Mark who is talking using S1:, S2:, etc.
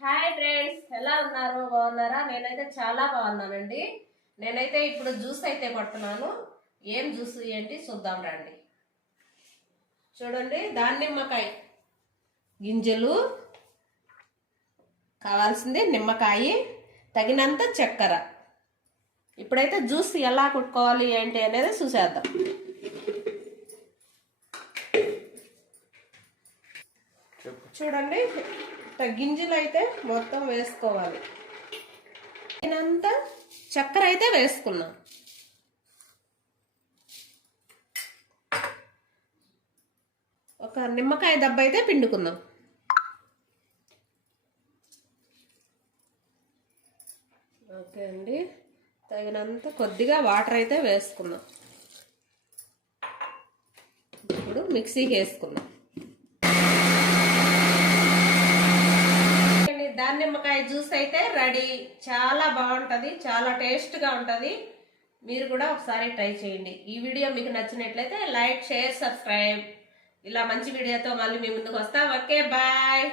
S1: Hi friends ఎలా ఉన్నారు? బాగున్నారా? నేనైతే చాలా బాగున్నానండి. నేనైతే ఇప్పుడు జ్యూస్ అయితే పడుతున్నాను. ఏం జ్యూస్ ఏంటి చూద్దాం రండి. చూడండి దానిమ్మకాయ గింజలు. కావాల్సింది నిమ్మకాయ తగినంత చక్కెర. ఇప్పుడైతే జ్యూస్ ఎలా కుట్టుకోవాలి ఏంటి అనేది చూసేద్దాం. చూడండి గింజలు అయితే మొత్తం వేసుకోవాలి. తగినంత చక్కెర అయితే వేసుకున్నాం. ఒక నిమ్మకాయ దెబ్బ అయితే పిండుకుందాం. ఓకే అండి. తగినంత కొద్దిగా వాటర్ అయితే వేసుకుందాం ఇప్పుడు మిక్సీకి వేసుకుందాం. దానిమ్మకాయ జ్యూస్ అయితే రెడీ. చాలా బాగుంటుంది చాలా టేస్ట్గా ఉంటుంది. మీరు కూడా ఒకసారి ట్రై చేయండి. ఈ వీడియో మీకు నచ్చినట్లయితే లైక్ షేర్ సబ్స్క్రైబ్. ఇలా మంచి వీడియోతో మళ్ళీ మీ ముందుకు వస్తాం. Okay bye.